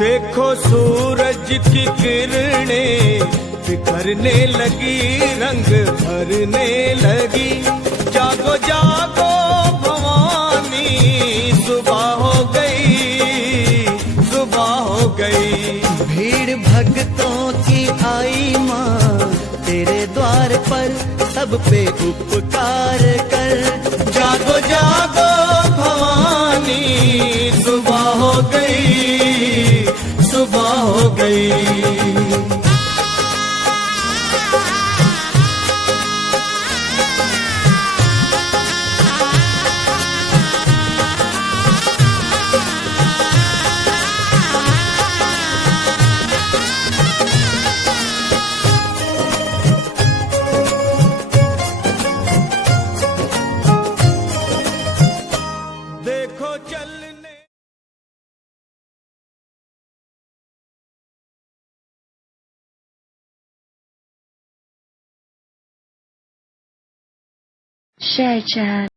देखो सूरज की किरणें बिखरने लगी, रंग भरने लगी। जागो जागो भवानी, सुबह हो गई, सुबह हो गई। भीड़ भक्तों की आई माँ तेरे द्वार पर, सब पे उपकार कर। जागो जागो भवानी, सुबह हो गई, सुबह हो गई। देखो चलने share chat